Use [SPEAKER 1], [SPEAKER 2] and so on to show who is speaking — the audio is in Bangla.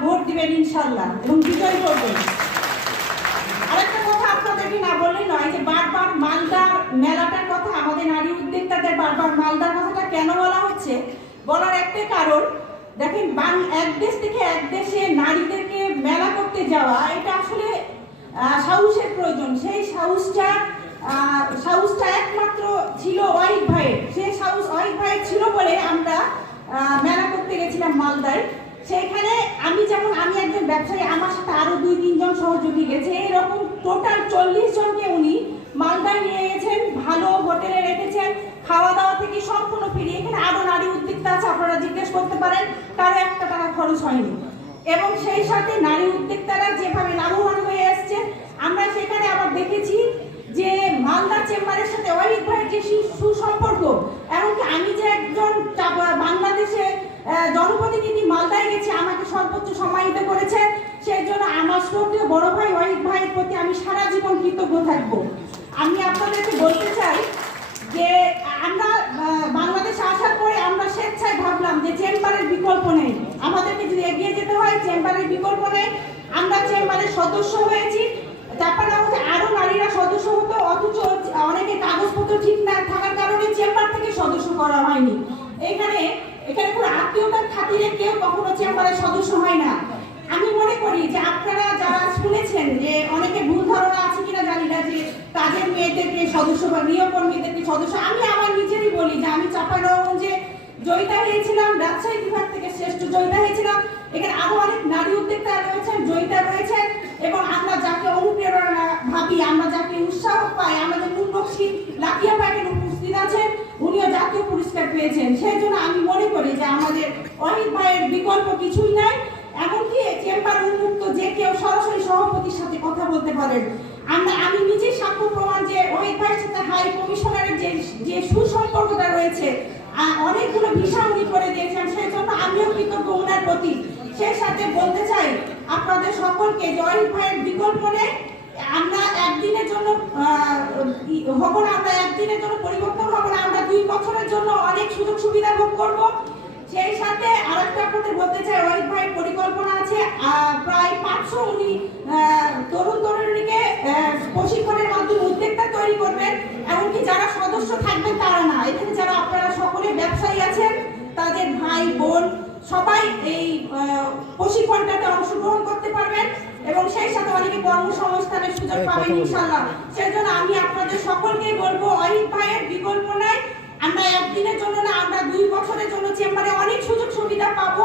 [SPEAKER 1] ভোট দিবেন ইনশাল্লাহ এবং বিজয় করবেন। আরেকটা কথা আপনাদেরকে না বললেই নয় যে বারবার মালদার মেলাটার কথা, আমাদের নারী উদ্যোক্তাদের বারবার মালদার কথাটা কেন বলা হচ্ছে? বলার একটাই কারণ, দেখেন বাং- এক দেশ থেকে এক দেশে নারীদেরকে মেলা করতে যাওয়া, এটা আসলে সাহসের প্রয়োজন। সেই সাহসটা সাহসটা একমাত্র ছিল ওয়াহিদ ভাইয়ের। সেই সাহস ওয়াহিদ ভাইয়ের ছিল বলে আমরা মেলা করতে গেছিলাম মালদায়। যেমন আমি একজন ব্যবসায়ী? আমার সাথে আরও দুই, তিনজন সহযোগী গেছে। এরকম টোটাল চল্লিশ জনকে উনি মালদায় নিয়ে গেছেন, ভালো হোটেলে রেখেছেন খাওয়া দাওয়া থেকে সম্পূর্ণ ফিরিয়ে এখানে আরও নারী উদ্যোক্তা আছে, আপনারা জিজ্ঞেস করতে পারেন কারও একটা টাকা খরচ হয়নি। এবং সেই সাথে নারী উদ্যোক্তারা যেভাবে লাভবান হয়ে এসছে আমরা সেখানে আবার দেখেছি যে মালদা চেম্বারের সাথে ওয়াহিদ ভাইয়ের যে সুসম্পর্ক এমনকি আমি যে একজন বাংলাদেশে আহ, জনপ্রতিনিধি মালদায় গেছে আমাকে সর্বোচ্চ সম্মানিত করেছে সেই জন্য আমার শ্রদ্ধেয় বড় ভাই ওয়াহিদ ভাইয়ের প্রতি আমি সারা জীবন কৃতজ্ঞ থাকব। আমি আপনাদেরকে বলতে চাই যে আমরা বাংলাদেশে আসার পরে আমরা স্বেচ্ছায় ভাবলাম যে চেম্বারের বিকল্প নেই। আমাদেরকে যদি এগিয়ে যেতে হয় চেম্বারের বিকল্প নেই। আমরা চেম্বারের সদস্য হয়েছি। তারপরে হচ্ছে আরও নারীরা সদস্য হতো অথচ অনেকে কাগজপত্র ঠিক না থাকার কারণে চেম্বার থেকে সদস্য করা হয়নি এখানে এখানে কোনো আত্মীয়তার খাতিরে কেউ কখনো চেম্বারের সদস্য হয় না আমি মনে করি যে আপনারা যারা শুনেছেন যে অনেকে ভুল ধারণা আছে কিনা জানি না যে কাজের মেয়েদেরকে সদস্য বা গৃহকর্মীদেরকে সদস্য। আমি আমার নিজেরই বলি যে আমি চাপানগঞ্জে জয়িতা হয়েছিলাম, রাজশাহী বিভাগ থেকে শ্রেষ্ঠ জয়িতা হয়েছিলাম। এখানে আরও অনেক নারী উদ্যোক্তা রয়েছেন, জয়িতা রয়েছেন এবং আমরা যাকে অনুপ্রেরণা ভাবি, আমরা যাকে উৎসাহ পাই, আমাদের মুন্নক্ষী লাকিয়া পাইকেন উপস্থিত আছেন, উনিও জাতীয় পুরস্কার পেয়েছেন। সেই জন্য আমি মনে করি যে আমাদের অহিত ভাইয়ের বিকল্প কিছুই নাই। এমনকি চেম্বার উন্মুক্ত যে কেউ সরাসরি সভাপতির সাথে কথা বলতে পারেন। আমরা, আমি নিজে সাক্ষ্য প্রমাণ যে ভাইয়ের সাথে হাই কমিশনারের যে যে সুসম্পর্কটা রয়েছে অনেকগুলো ভিসা উনি করে দিয়েছেন সেই জন্য আমিও কৃতজ্ঞ ওনার প্রতি। সেই সাথে বলতে চাই, আপনাদের সকলকে অহিত ভাইয়ের বিকল্প আমরা একদিনের জন্য হব না, আমরা একদিনের জন্য পরিবর্তন হব না, আমরা দুই বছরের জন্য অনেক সুযোগ সুবিধা ভোগ করব। সেই সাথে আরেকটা আপনাদের বলতে চাই ওয়াহিদ ভাইয়ের পরিকল্পনা আছে প্রায় পাঁচশো উনি তরুণ তরুণীকে আহ, প্রশিক্ষণের মাধ্যমে উদ্যোক্তা তৈরি করবেন এমনকি যারা সদস্য থাকবেন তারা না এখানে যারা আপনারা সকলে ব্যবসায়ী আছেন তাদের ভাই বোন সবাই এই আহ, প্রশিক্ষণটাতে অংশগ্রহণ করতে পারবেন এবং সেই সাথে অনেকে কর্মসংস্থানের সুযোগ পাবেন ইনশাল্লাহ সেই জন্য আমি আপনাদের সকলকে বলব অহিত ভাইয়ের বিকল্প নাই। আমরা একদিনের জন্য না আমরা দুই বছরের জন্য চেম্বারে অনেক সুযোগ সুবিধা পাবো।